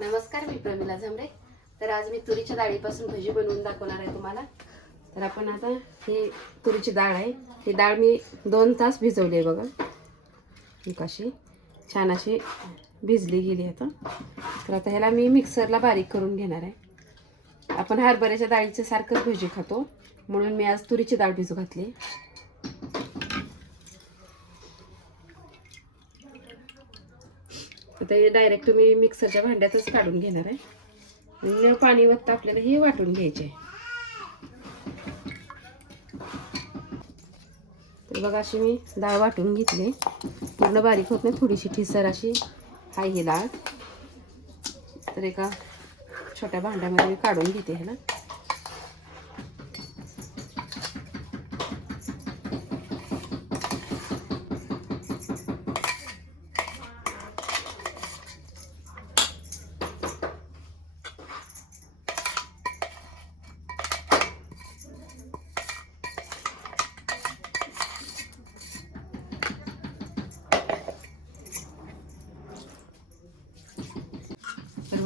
नमस्कार मी प्रमिला झमरे. तर आज मी तुरीच्या डाळीपासून भजी बनवून दाखवणार आहे तुम्हाला. तर आपण आता ही तुरीची डाळ आहे. ही डाळ मी दोन तास भिजवली आहे बघा. कशी छान अशी भिजली गेली आता. तर आता ह्याला मी मिक्सरला बारीक करून घेणार आहे. आपण हरभऱ्याच्या डाळीचं सारखंच भजी खातो. म्हणून मी आज तुरीची डाळ भिजू घातली आता हे डायरेक्ट मी मिक्सरच्या भांड्यातच काढून घेणार आहे. न पाणी वत्ता आपल्याला हे वाटून घ्यायचे. तर बघा अशी मी डाळ वाटून घेतली. पूर्ण बारीक होत नाही थोडीशी ठिसर अशी आहे ही डाळ. तर एका छोट्या भांड्यामध्ये मी काढून घेते ह्याला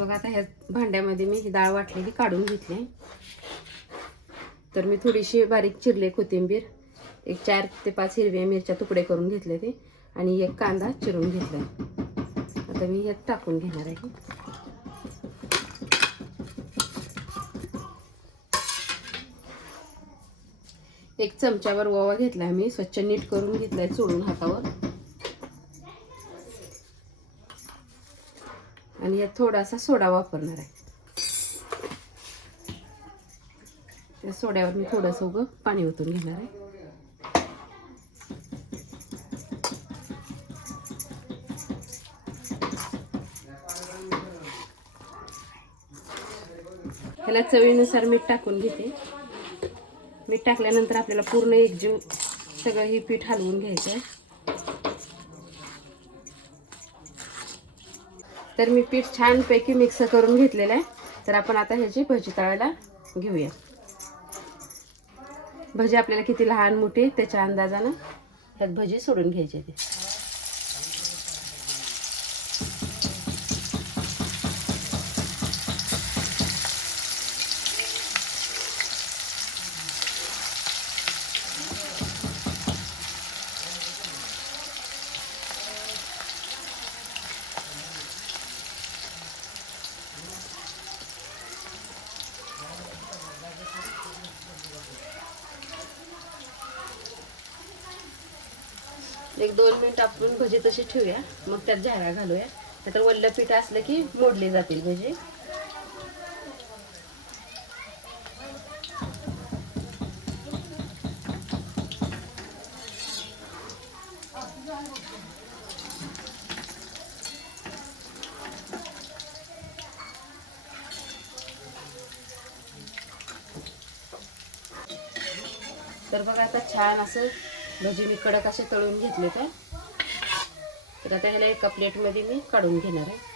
बघा आता ह्या भांड्यामध्ये मी ही डाळ वाटलेली काढून घेतली. तर मी थोडीशी बारीक चिरले कोथिंबीर. एक चार ते पाच हिरव्या मिरच्या तुकडे करून घेतले ते आणि एक कांदा चिरून घेतला. आता मी ह्यात टाकून घेणार आहे. एक चमच्यावर ओवा घेतला मी. स्वच्छ नीट करून घेतलाय चोळून हातावर. आणि यात थोडासा सोडा वापरणार आहे. त्या सोड्यावर मी थोडंसं उगं पाणी ओतून घेणार आहे. ह्याला चवीनुसार मीठ टाकून घेते. मीठ टाकल्यानंतर आपल्याला पूर्ण एकजीव सगळं हे पीठ हलवून घ्यायचं आहे. तर मी पीठ छानपैकी मिक्स करून घेतलेलं आहे. तर आपण आता ह्याची भजी तळायला घेऊया. भजी आपल्याला किती लहान मोठी त्याच्या अंदाजानं ह्यात भजी सोडून घ्यायची ती. एक दोन मिनिट आपण भजी तशी ठेवूया. मग त्यात झारा घालूया. नाहीतर वल्ल पीठ असलं की मोडली जातील भजी. तर बघा आता छान असं भजी मी कडक असे तळून घेतले तर तर आता ह्याला एका प्लेटमध्ये मी काढून घेणार आहे.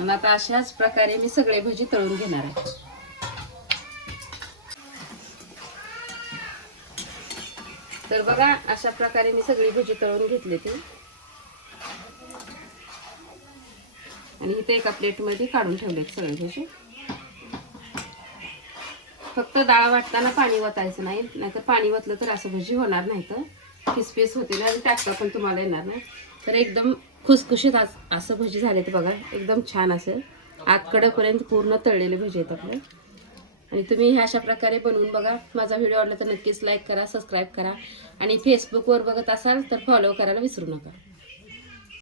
आणि आता अशाच प्रकारे मी सगळे भजी तळून घेणार आहे. तर बघा अशा प्रकारे मी सगळी भजी तळून घेतली ती. आणि इथे एका प्लेटमध्ये काढून ठेवलेत सगळे भजी. फक्त डाळ वाटताना पाणी वतायचं नाही नाहीतर पाणी वतलं तर असं भजी होणार नाही तर. फिसफिस होतील आणि टाकता पण तुम्हाला येणार नाही. तर एकदम खुसखुशीत आज असं भजी झाले ते बघा. एकदम छान असेल आतकडंपर्यंत पूर्ण तळलेले भजी आहेत आपले. आणि तुम्ही ह्या अशा प्रकारे बनवून बघा. माझा व्हिडिओ आवडला तर नक्कीच लाईक करा सबस्क्राईब करा. आणि फेसबुकवर बघत असाल तर फॉलो करायला विसरू नका.